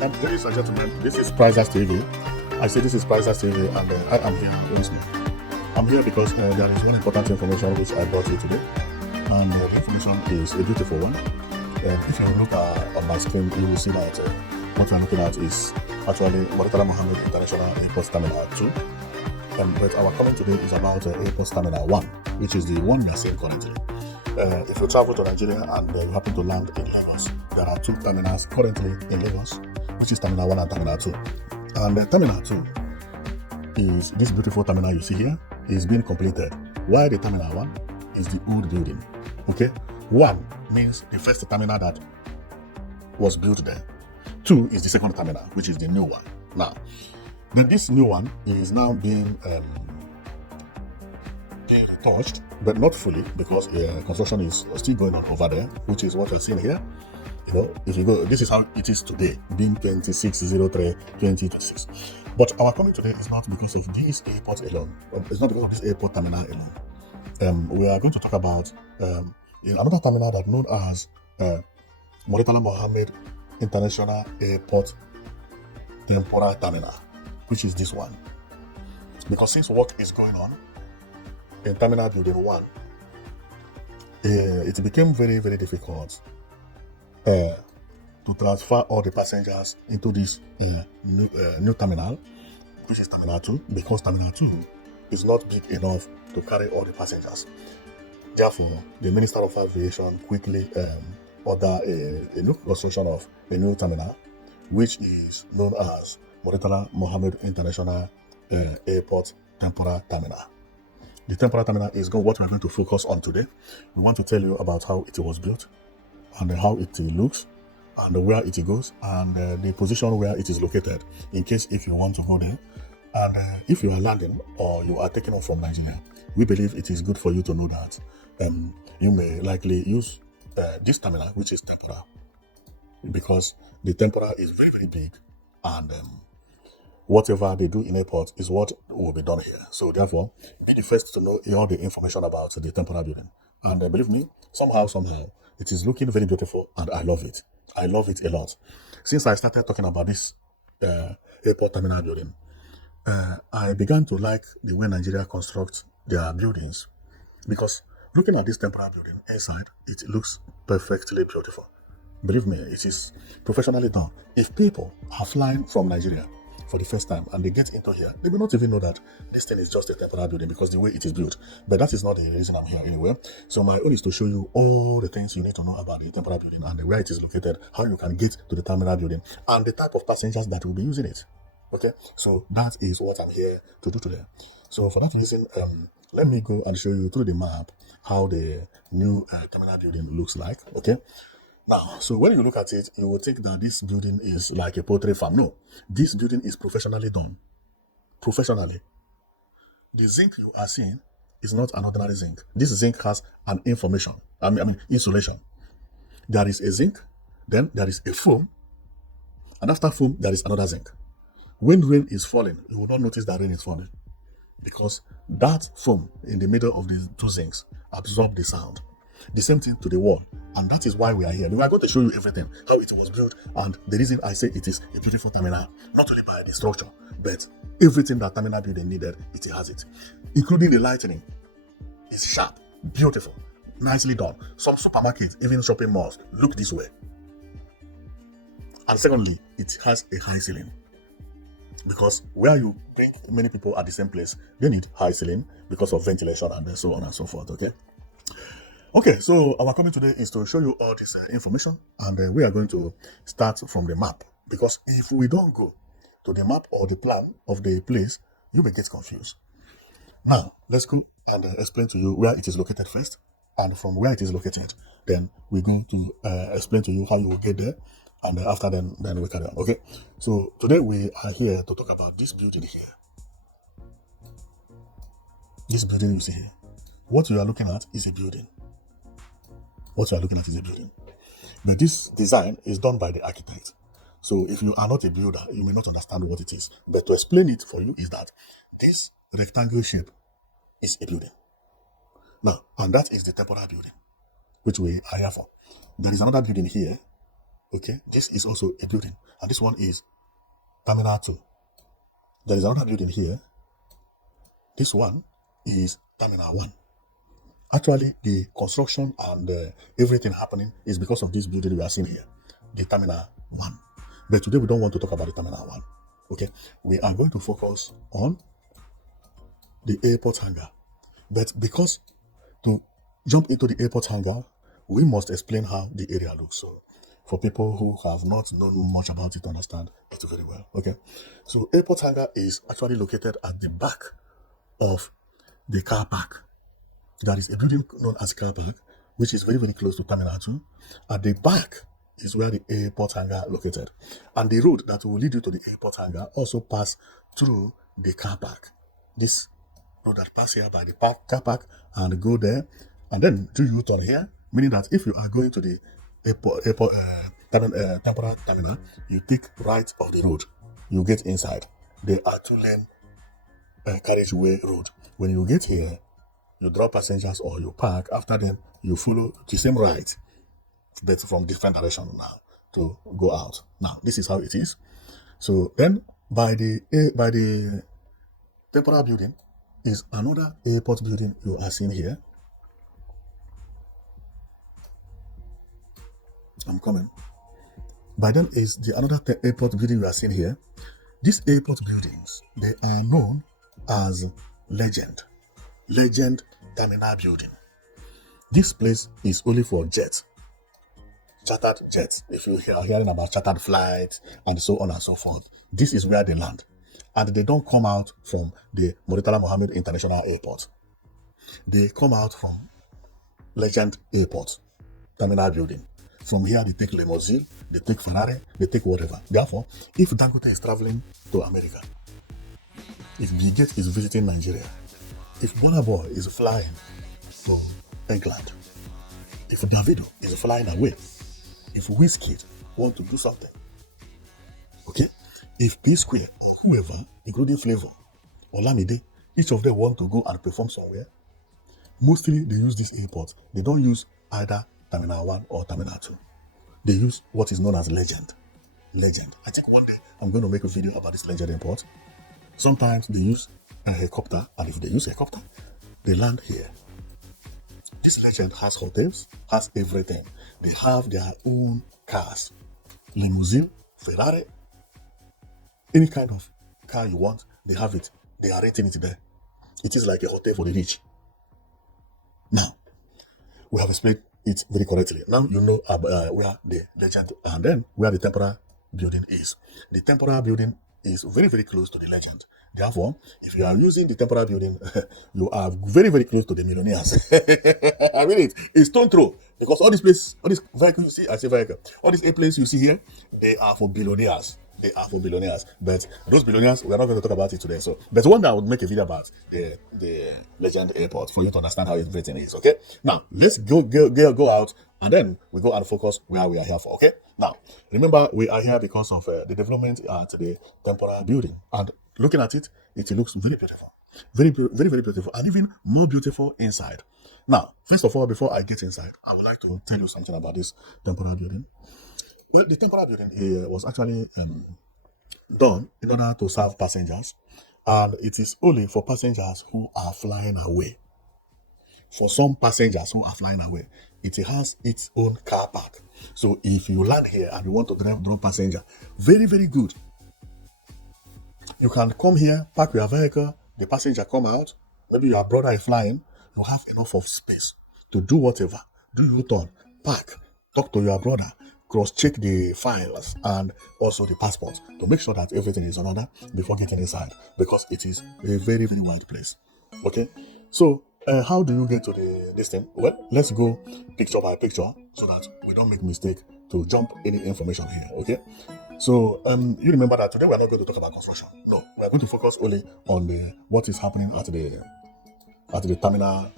And ladies and gentlemen, this is Prizes TV. I say this is Prizes TV, and I am here with me. I'm here because there is one important information which I brought you today, and the information is a beautiful one. If you look on my screen, you will see that what we are looking at is actually Murtala Muhammed International Airport Terminal 2. But our comment today is about Airport Terminal 1, which is the one we are seeing currently. If you travel to Nigeria and you happen to land in Lagos, there are two terminals currently in Lagos, which is Terminal 1 and Terminal 2. And Terminal 2 is this beautiful terminal you see here is being completed, while the Terminal 1 is the old building. Okay? 1 means the first terminal that was built there. 2 is the second terminal, which is the new one. Now, then this new one is now being retouched, but not fully, because construction is still going on over there, which is what you're seeing here. You know, if you go, this is how it is today, being 26/03/2026. But our comment today is not because of this airport alone. It's not because of this airport terminal alone. We are going to talk about another terminal that known as Murtala Muhammed International Airport Temporary Terminal, which is this one. Because since work is going on in Terminal Building 1, it became very, very difficult to transfer all the passengers into this new terminal, which is Terminal 2, because Terminal 2 is not big enough to carry all the passengers. Therefore, the Minister of Aviation quickly ordered a new construction of a new terminal, which is known as Murtala Muhammed International Airport Temporary Terminal. The temporary terminal is what we're going to focus on today. We want to tell you about how it was built, and how it looks, and where it goes, and the position where it is located, in case if you want to go there. And if you are landing or you are taking off from Nigeria, we believe it is good for you to know that you may likely use this terminal, which is temporary, because the temporary is very, very big, and whatever they do in airport is what will be done here. So therefore, be the first to know all the information about the temporary building. And believe me, somehow, it is looking very beautiful, and I love it. I love it a lot. Since I started talking about this airport terminal building, I began to like the way Nigeria constructs their buildings, because looking at this temporary building inside, it looks perfectly beautiful. Believe me, it is professionally done. If people are flying from Nigeria for the first time and they get into here, they will not even know that this thing is just a temporary building because the way it is built. But that is not the reason I'm here anyway. So my own is to show you all the things you need to know about the temporary building, and where it is located, how you can get to the terminal building, and the type of passengers that will be using it. Okay, so that is what I'm here to do today. So for that reason, let me go and show you through the map how the new terminal building looks like. Okay. Now, so when you look at it, you will think that this building is like a poultry farm. No, this building is professionally done. Professionally. The zinc you are seeing is not an ordinary zinc. This zinc has an insulation. There is a zinc, then there is a foam, and after foam, there is another zinc. When rain is falling, you will not notice that rain is falling, because that foam in the middle of the two zincs absorb the sound. The same thing to the wall, and that is why we are here. We are going to show you everything, how it was built, and the reason I say it is a beautiful terminal, not only by the structure, but everything that terminal building needed, it has it, including the lighting. Is sharp, beautiful, nicely done. Some supermarkets, even shopping malls, look this way. And secondly, it has a high ceiling, because where you bring many people at the same place, they need high ceiling because of ventilation and so on and so forth. Okay, so our comment today is to show you all this information, and we are going to start from the map, because if we don't go to the map or the plan of the place, you may get confused. Now, let's go and explain to you where it is located first, and from where it is located, then we go to explain to you how you will get there, and after then we carry on. Okay, so today we are here to talk about this building here. This building you see here. What you are looking at is a building. What you are looking at is a building. But this design is done by the architect. So if you are not a builder, you may not understand what it is. But to explain it for you is that this rectangular shape is a building. Now, and that is the temporary building, which we are here for. There is another building here, Okay, this is also a building, and this one is Terminal 2. There is another building here. This one is Terminal 1. Actually, the construction and everything happening is because of this building we are seeing here, the Terminal 1. But today we don't want to talk about the Terminal 1. Okay, we are going to focus on the airport hangar. But because to jump into the airport hangar, we must explain how the area looks. So for people who have not known much about it to understand it very well. Okay, so airport hangar is actually located at the back of the car park. There is a building known as car park, which is very, very close to Terminal 2. At the back is where the airport hangar located. And the road that will lead you to the airport hangar also pass through the car park. This road that pass here by the car park and go there, and then do U-turn here, meaning that if you are going to the temporary terminal, you take right of the road. You get inside. There are 2-lane carriageway road. When you get here, you drop passengers or you park. After them, you follow the same right, but from different direction now to go out. Now, this is how it is. So then, by the temporary building is another airport building you are seeing here. I'm coming. By then is the another airport building you are seeing here. These airport buildings, they are known as Legend Terminal Building. This place is only for jets, chartered jets. If you are hearing about chartered flights and so on and so forth, this is where they land. And they don't come out from the Murtala Muhammed International Airport. They come out from Legend Airport Terminal Building. From here, they take limousine, they take Ferrari, they take whatever. Therefore, if Dangote is traveling to America, if Bill Gates is visiting Nigeria, if Burna Boy is flying from England, if Davido is flying away, if Wizkid want to do something, okay, if P Square or whoever, including Flavor or Lamide, each of them want to go and perform somewhere, mostly they use this airport. They don't use either Terminal 1 or Terminal 2. They use what is known as Legend. I think one day I'm going to make a video about this Legend airport. Sometimes they use a helicopter, and if they use a helicopter, they land here. This Legend has hotels, has everything. They have their own cars, limousine, Ferrari, any kind of car you want, they have it. They are renting it there. It is like a hotel for the rich. Now, we have explained it very correctly. Now you know where the Legend and then where the temporary building is. The temporary building is very, very close to the Legend. Therefore, if you are using the temporary building, you are very, very close to the millionaires. I mean it's stone throw, because all these places, all these vehicles you see, I say vehicle, all these airplanes you see here, they are for billionaires. They are for billionaires, but those billionaires, we are not going to talk about it today. So, but one day I would make a video about the Legend Airport for you to understand how everything is. Okay, now let's go out, and then we go and focus where we are here for. Okay, now remember we are here because of the development at the temporary building, and looking at it, it looks very beautiful, very beautiful, and even more beautiful inside. Now, first of all, before I get inside, I would like to tell you something about this temporary building. Well, the temporary building here was actually done in order to serve passengers, and it is only for passengers who are flying away. For some passengers who are flying away, it has its own car park. So if you land here and you want to drop passenger, very good. You can come here, park your vehicle, the passenger come out, maybe your brother is flying, you have enough of space to do whatever, do U-turn, park, talk to your brother, cross-check the files and also the passport to make sure that everything is in order before getting inside, because it is a very wide place. Okay, so how do you get to this thing? Well, let's go picture by picture so that we don't make mistake to jump any information here. Okay, so you remember that today we are not going to talk about construction. No, we are going to focus only on what is happening at the terminal,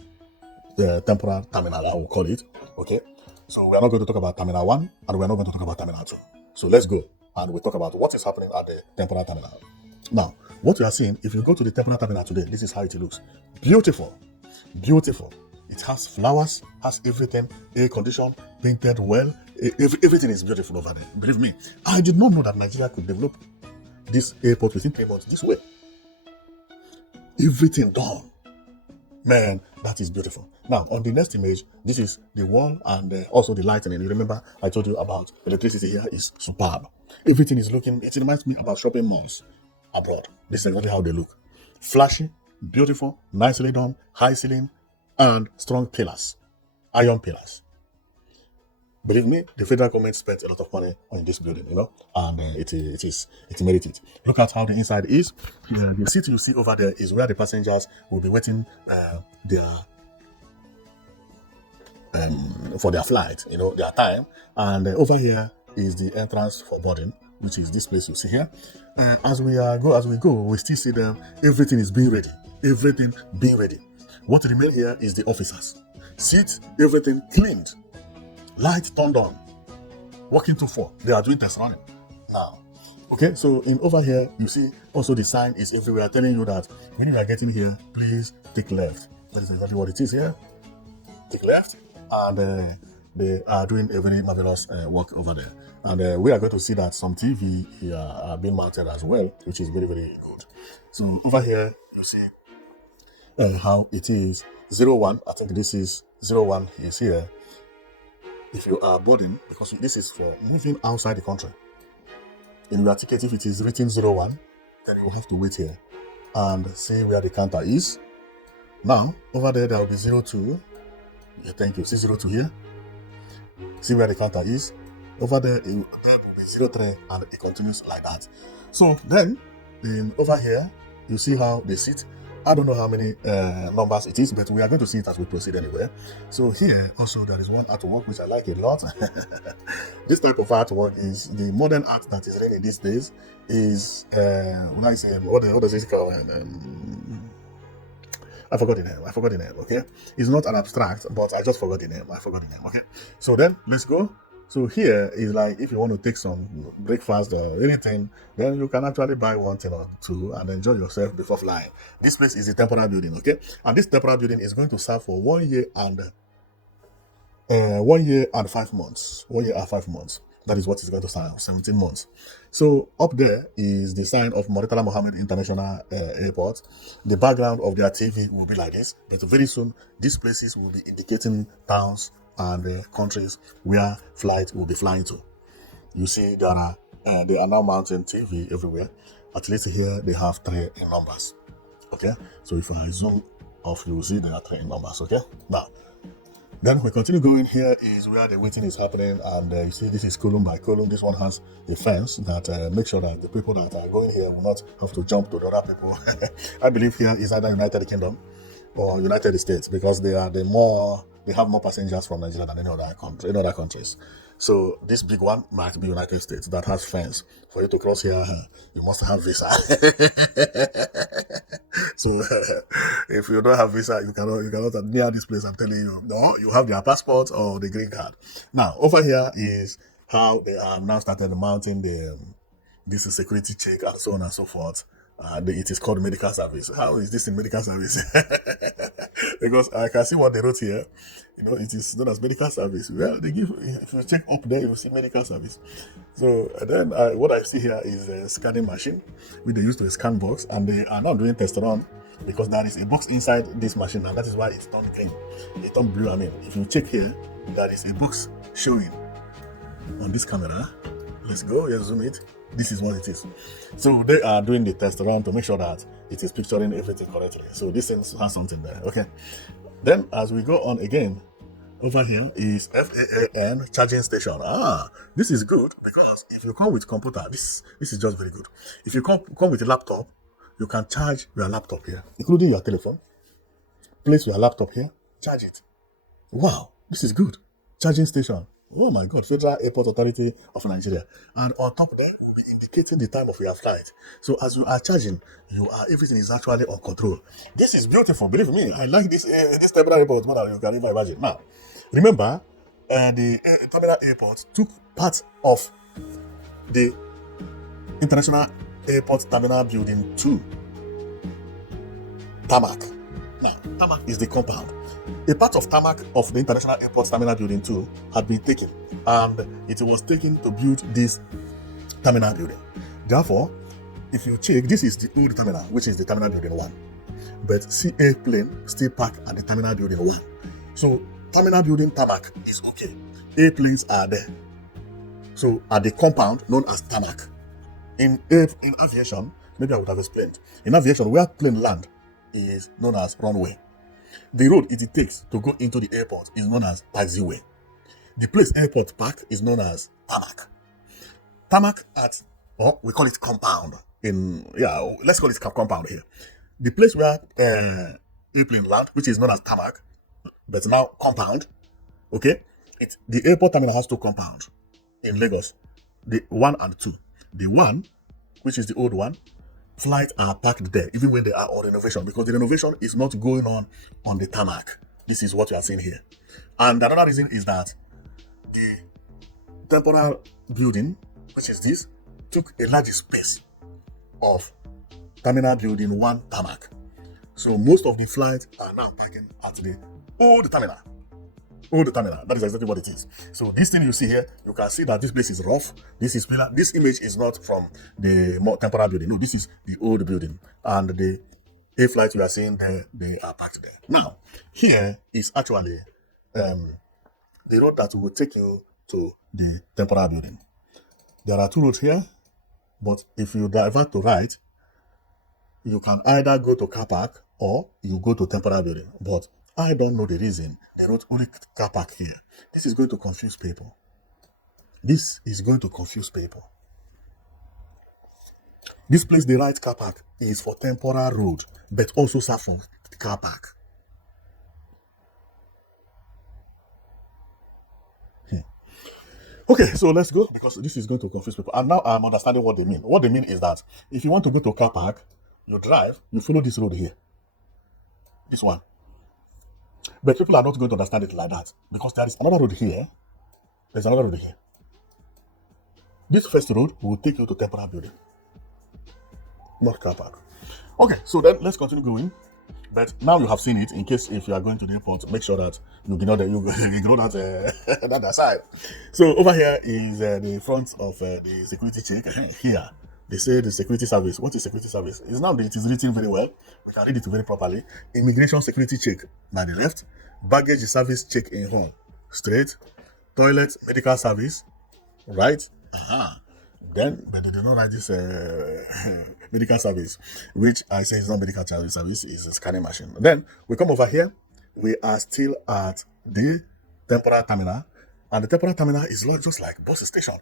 the temporary terminal, I will call it. Okay, so we are not going to talk about Terminal 1 and we are not going to talk about Terminal 2. So let's go and we talk about what is happening at the temporary terminal. Now, what you are seeing, if you go to the temporary terminal today, this is how it looks. Beautiful. It has flowers, has everything, air conditioned, painted well. Everything is beautiful over there. Believe me, I did not know that Nigeria could develop this airport within 3 months this way. Everything done. Man, that is beautiful. Now, on the next image, this is the wall and also the lighting. And you remember I told you about electricity here is superb. Everything is looking, it reminds me about shopping malls abroad. This is exactly how they look. Flashy, beautiful, nicely done, high ceiling, and strong pillars, iron pillars. Believe me, the federal government spent a lot of money on this building, and it merited. Look at how the inside is. The seat you see over there is where the passengers will be waiting for their flight, their time. And over here is the entrance for boarding, which is this place you see here. As we go, we still see them. Everything is being ready. Everything being ready. What remains here is the officers. Seat, everything cleaned. Light turned on. Walking to 4. They are doing test running now. Okay, so in over here, you see also the sign is everywhere telling you that when you are getting here, please take left. That is exactly what it is here. Take left, and they are doing a very marvelous work over there. And we are going to see that some TV here are being mounted as well, which is very, very good. So over here, you see how it is 01. I think this is 01 is here. If you are boarding, because this is for moving outside the country. In your ticket, if it is written 01, then you will have to wait here and see where the counter is. Now, over there will be 02. Yeah, thank you. See 02 here. See where the counter is. Over there will be 03, and it continues like that. So then, over here, you see how they sit. I don't know how many numbers it is, but we are going to see it as we proceed anyway. So here also there is one artwork which I like a lot. This type of artwork is the modern art that is really these days. Is when I say what does it call? I forgot the name. Okay, it's not an abstract, but I just forgot the name. Okay, so then let's go. So here is like if you want to take some breakfast or anything, then you can actually buy one thing or two and enjoy yourself before flying. This place is a temporary building, okay? And this temporary building is going to serve for 1 year and 1 year and 5 months. 1 year and 5 months. That is what is going to serve, 17 months. So up there is the sign of Murtala Muhammed International Airport. The background of their TV will be like this, but very soon these places will be indicating towns and countries where flight will be flying to. You see, they are now mounting TV everywhere. At least here they have 3 in numbers. Okay, so if I zoom off, you will see there are 3 in numbers. Okay, now then we continue going. Here is where the waiting is happening, and you see this is column by column. This one has a fence that makes sure that the people that are going here will not have to jump to the other people. I believe here is either United Kingdom or United States, because they have more passengers from Nigeria than any other countries. So this big one might be United States that has fence. For you to cross here, you must have visa. So if you don't have visa, you cannot near this place. I'm telling you, no, you have their passport or the green card. Now over here is how they have now started mounting this is security check and so on and so forth. It is called medical service. How is this in medical service? Because I can see what they wrote here. It is known as medical service. Well, they give, if you check up there, you see medical service. So then what I see here is a scanning machine, which they use to scan box, and they are not doing test run because there is a box inside this machine, and that is why it's turned green. It's turned blue. I mean, if you check here, there is a box showing on this camera. Let's go. Let's zoom it. This is what it is. So they are doing the test run to make sure that it is picturing everything correctly. So this thing has something there. Okay. Then as we go on again, over here is FAAN charging station. This is good because if you come with computer, this is just very good. If you come with a laptop, you can charge your laptop here, including your telephone. Place your laptop here, charge it. Wow, this is good. Charging station. Oh my God, Federal Airport Authority of Nigeria. And on top of that, will be indicating the time of your flight. So as you are charging, everything is actually on control. This is beautiful, believe me. I like this terminal airport more than you can even imagine. Now, remember, the terminal airport took part of the International Airport Terminal Building 2 tarmac. Now, tarmac is the compound. A part of tarmac of the International Airport Terminal Building 2 had been taken, and it was taken to build this terminal building. Therefore, if you check, this is the old terminal, which is the Terminal Building 1. But see airplane still parked at the Terminal Building 1. So, Terminal Building tarmac is okay. Airplanes are there. So, at the compound known as tarmac. In aviation, maybe I would have explained. In aviation, where plane land is known as runway. The road it takes to go into the airport is known as taxiway. The place airport park is known as tarmac. Tarmac or we call it compound. Let's call it compound here. The place where airplane land, which is known as tarmac, but now compound. Okay, the airport terminal has two compounds in Lagos, the 1 and 2. The 1, which is the old one, flights are parked there, even when they are on renovation, because the renovation is not going on the tarmac. This is what you are seeing here. And another reason is that the temporal building, which is this, took a large space of Terminal Building 1 tarmac. So most of the flights are now parking at the old terminal. That is exactly what it is. So this thing you see here, you can see that this place is rough. This image is not from the temporary building. No, this is the old building. And the air flights you are seeing there, they are parked there. Now, here is actually the road that will take you to the temporary building. There are two roads here, but if you divert to right, you can either go to car park or you go to temporary building. But I don't know the reason they wrote only car park here. This is going to confuse people. This place, the right car park, is for temporary road, but also serve for car park. Okay, so let's go, because this is going to confuse people. And now I'm understanding what they mean. What they mean is that if you want to go to car park, you drive, you follow this road here. This one. But people are not going to understand it like that, because there is another road here. There's another road here. This first road will take you to temporary building, not car park. Okay, so then let's continue going. But now you have seen it. In case if you are going to the airport, make sure that you ignore that side. So over here is the front of the security check. Here they say the security service. What is security service? It is written very well. We can read it very properly. Immigration security check by the left. Baggage service check in hall straight. Toilet medical service right. Then, but they do not write this medical service, which I say is not medical service, is a scanning machine. Then we come over here. We are still at the temporary terminal, and the temporary terminal is just like bus station.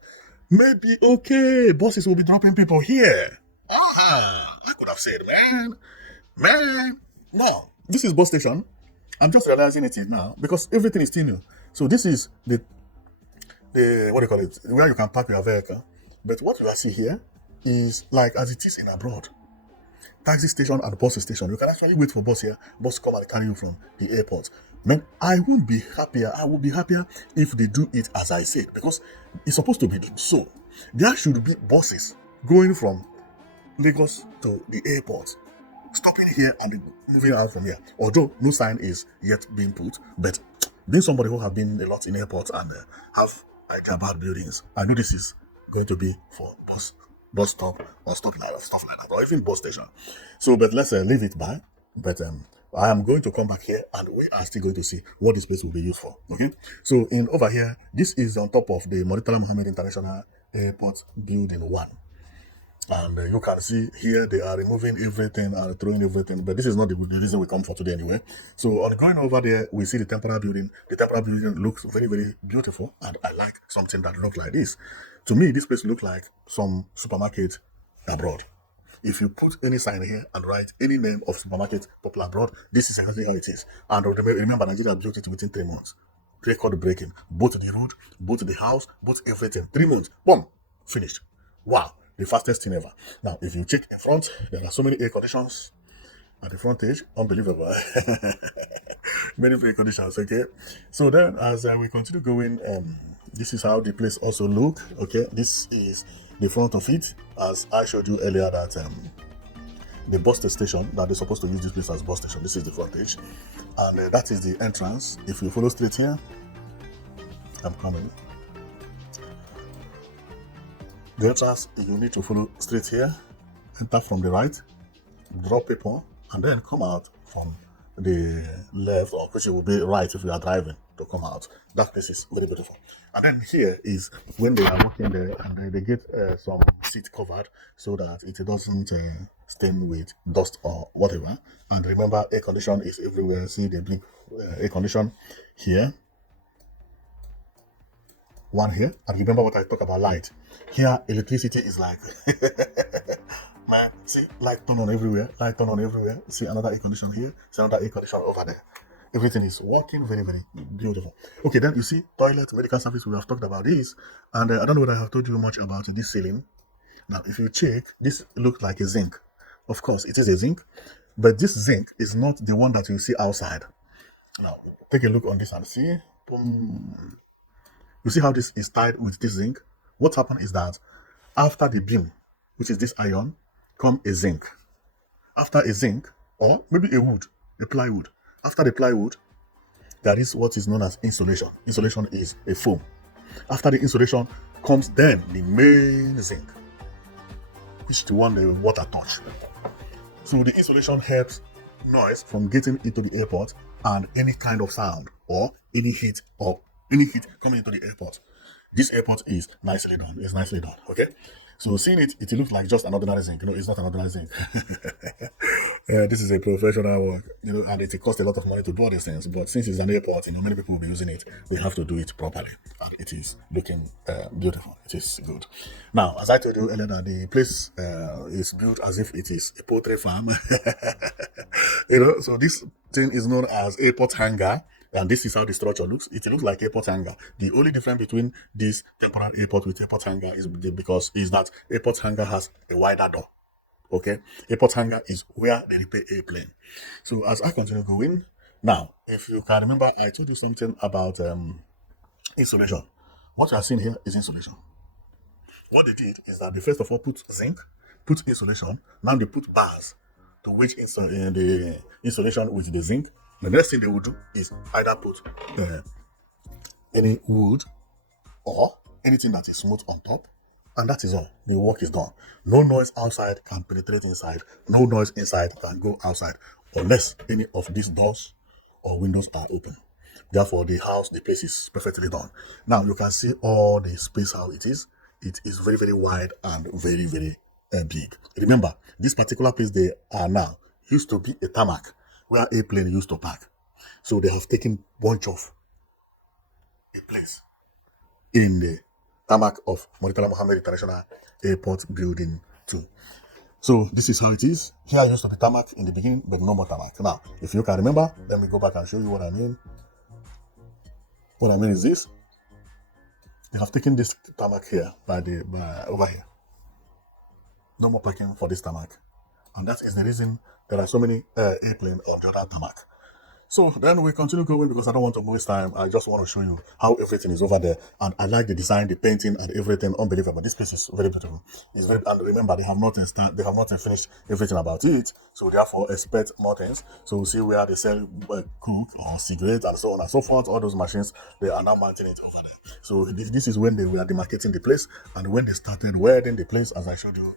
Maybe okay, buses will be dropping people here. I could have said, man, no, this is bus station. I'm just realizing it now because everything is still new. So this is the what do you call it? Where you can park your vehicle. But what you are seeing here is like as it is in abroad. Taxi station and bus station. You can actually wait for bus here. Bus come and carry you from the airport. Man, I would be happier if they do it as I said, because it's supposed to be so. There should be buses going from Lagos to the airport, stopping here and moving out from here. Although no sign is yet being put, but being somebody who have been a lot in airports and have like about buildings, I know this is going to be for bus stop or stuff like that, or even bus station. So, but let's leave it by. But I am going to come back here, and we are still going to see what this place will be used for. Okay. So, in over here, this is on top of the Murtala Muhammed International Airport Building 1. And you can see here they are removing everything and throwing everything, but this is not the reason we come for today anyway. So on going over there, we see the temporary building. The temporary building looks very, very beautiful, and I like something that looks like this. To me, this place looks like some supermarket abroad. If you put any sign here and write any name of supermarket popular abroad, this is exactly how it is. And remember, Nigeria built it within 3 months. Record breaking. Both the road, both the house, both everything. 3 months. Boom. Finished. Wow. The fastest thing ever. Now, if you check in front, there are so many air conditions at the front edge. Unbelievable. Many air conditions, okay? So then, as we continue going, this is how the place also look, okay? This is the front of it, as I showed you earlier that the bus station that they're supposed to use this place as bus station. This is the frontage, and that is the entrance. If you follow straight here, I'm coming. The entrance, you need to follow straight here, enter from the right, drop paper, and then come out from the left, or which will be right if you are driving to come out. That place is very beautiful. And then here is when they are working there, and they get some seat covered so that it doesn't stain with dust or whatever. And remember, air condition is everywhere. See the big air condition here, one here. And remember what I talk about light. Here, electricity is like man, see, light turn on everywhere, light turn on everywhere. See another air condition here, see another air condition over there. Everything is working very, very beautiful. Okay, then you see toilet, medical service, we have talked about this. And I don't know whether I have told you much about this ceiling. Now, if you check, this looks like a zinc. Of course, it is a zinc, but this zinc is not the one that you see outside. Now, take a look on this and see. Boom. You see how this is tied with this zinc? What happened is that after the beam, which is this iron, come a zinc. After a zinc, or maybe a wood, a plywood. After the plywood, there is what is known as insulation. Insulation is a foam. After the insulation comes then the main zinc, which is the one the water touch. So the insulation helps noise from getting into the airport and any kind of sound or any heat coming into the airport. This airport is nicely done. It's nicely done. Okay. So seeing it, it looks like just an ordinary zinc. It's not an ordinary zinc. This is a professional work, and it costs a lot of money to do all these things. But since it's an airport, many people will be using it. We have to do it properly, and it is looking beautiful. It is good. Now, as I told you earlier, that the place is built as if it is a poultry farm. So this thing is known as airport hangar. And this is how the structure looks. It looks like airport hangar. The only difference between this temporary airport with airport hangar is that airport hangar has a wider door. Okay, airport hangar is where they repair airplane. So as I continue going, now if you can remember, I told you something about insulation. What you are seeing here is insulation. What they did is that they first of all put zinc, put insulation. Now they put bars to wedge the insulation with the zinc. The next thing they will do is either put any wood or anything that is smooth on top, and that is all. The work is done. No noise outside can penetrate inside. No noise inside can go outside unless any of these doors or windows are open. Therefore, the place is perfectly done. Now, you can see all the space how it is. It is very, very wide and very, very big. Remember, this particular place they are now used to be a tarmac where airplane used to park. So they have taken bunch of a place in the tarmac of Murtala Muhammed International Airport Building 2. So this is how it is. Here used to be tarmac in the beginning, but no more tarmac. Now, if you can remember, let me go back and show you what I mean. What I mean is this. They have taken this tarmac here by over here. No more parking for this tarmac. And that is the reason there are so many airplanes on the other tarmac. So then we continue going because I don't want to waste time. I just want to show you how everything is over there. And I like the design, the painting, and everything. Unbelievable. This place is very beautiful. And remember, they have not finished everything about it. So therefore, expect more things. So we'll see where they sell coke or cigarettes and so on and so forth. All those machines, they are now mounting it over there. So this is when they were demarcating the place and when they started welding the place, as I showed you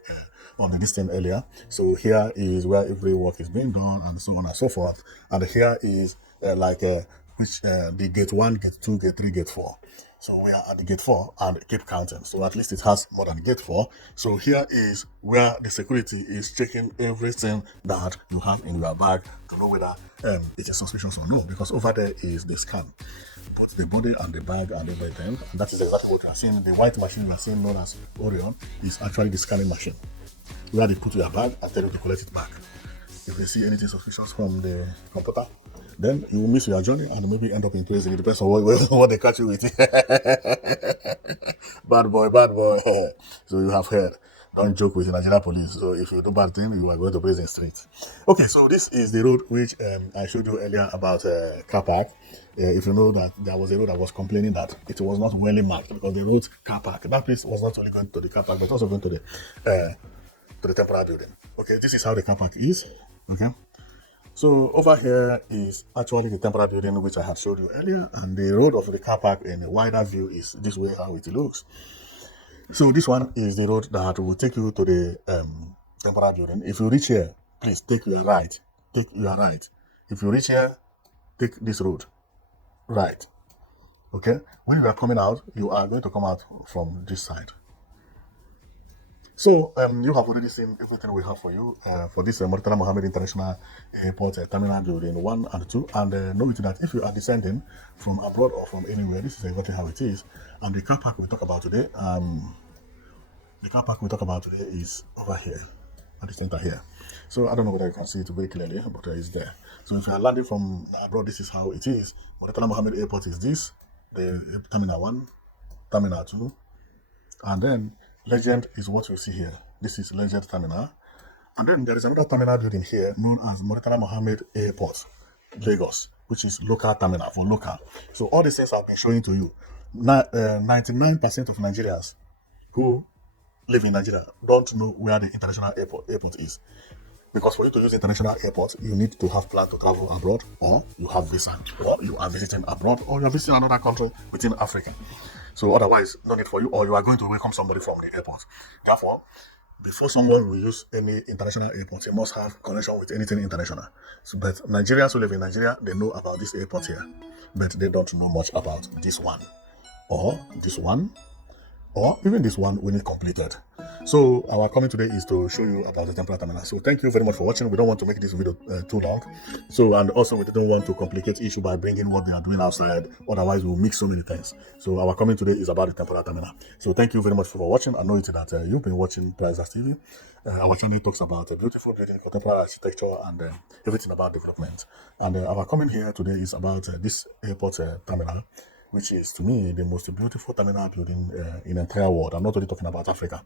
on the distance earlier. So here is where every work is being done and so on and so forth. And here is the gate 1, gate 2, gate 3, gate 4. So we are at the gate 4 and keep counting. So at least it has more than gate 4. So here is where the security is checking everything that you have in your bag to know whether it is suspicious or no. Because over there is the scan. Put the body and the bag and everything. And that is exactly what you are seeing. The white machine you are seeing known as Orion is actually the scanning machine, where they put your bag and tell you to collect it back. If they see anything suspicious from the computer, then you will miss your journey and maybe end up in prison. It depends on what they catch you with. Bad boy. So you have heard. Don't joke with the Nigeria police. So if you do bad thing, you are going to prison straight. Okay, so this is the road which I showed you earlier about car park. If you know that there was a road that was complaining that it was not well marked because the road car park. That place was not only going to the car park, but also going to the to the temporary building. Okay, this is how the car park is. Okay, so over here is actually the temporary building which I had showed you earlier, and the road of the car park in a wider view is this way how it looks. So this one is the road that will take you to the temporary building. If you reach here, please take your right. Take your right. If you reach here, take this road. Right. Okay. When you are coming out, you are going to come out from this side. So you have already seen everything we have for you for this Murtala Muhammed International Airport Terminal Building 1 and 2. And note that if you are descending from abroad or from anywhere, this is exactly how it is. And the car park we talk about today, is over here at the center here. So I don't know whether you can see it very clearly, but it's there. So if you are landing from abroad, this is how it is. Murtala Muhammed Airport is this, the Terminal 1, Terminal 2, and then Legend is what you see here. This is Legend Terminal. And then there is another terminal building here known as Murtala Muhammed Airport, Lagos, which is local terminal for local. So all these things I've been showing to you. 99% of Nigerians who live in Nigeria don't know where the international airport is. Because for you to use international airport, you need to have plan to travel abroad, or you have visa, or you are visiting abroad, or you are visiting another country within Africa. So otherwise, no need for you, or you are going to welcome somebody from the airport. Therefore, before someone will use any international airport, he must have connection with anything international. So, but Nigerians who live in Nigeria, they know about this airport here, but they don't know much about this one, or this one, or even this one when it's completed. So our comment today is to show you about the temporary terminal. So thank you very much for watching. We don't want to make this video too long. So, and also we don't want to complicate issue by bringing what they are doing outside. Otherwise we'll mix so many things. So our comment today is about the temporary terminal. So thank you very much for watching. I know that you've been watching Prizes TV. Our channel talks about a beautiful building, contemporary architecture, and everything about development. And our comment here today is about this airport terminal, which is, to me, the most beautiful terminal building in the entire world. I'm not only talking about Africa.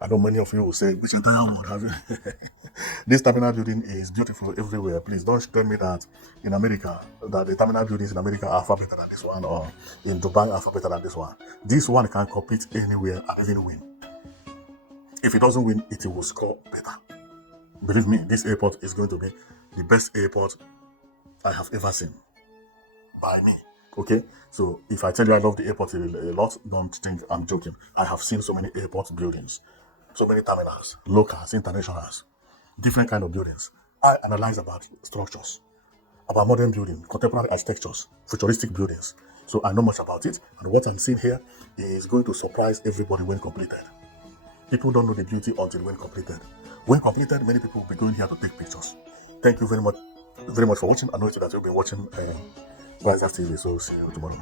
I know many of you will say, which entire world have you? This terminal building is beautiful everywhere. Please don't tell me that in America, that the terminal buildings in America are far better than this one, or in Dubai are far better than this one. This one can compete anywhere and even win. If it doesn't win, it will score better. Believe me, this airport is going to be the best airport I have ever seen. By me. Okay, so if I tell you I love the airport a lot, don't think I'm joking. I have seen so many airport buildings, so many terminals, locals, internationals, different kind of buildings. I analyze about structures, about modern building, contemporary architectures, futuristic buildings. So I know much about it, and what I'm seeing here is going to surprise everybody when completed. People don't know the beauty until when completed. When completed, many people will be going here to take pictures. Thank you very much for watching. I know that you've been watching Prizes TV, so see you tomorrow.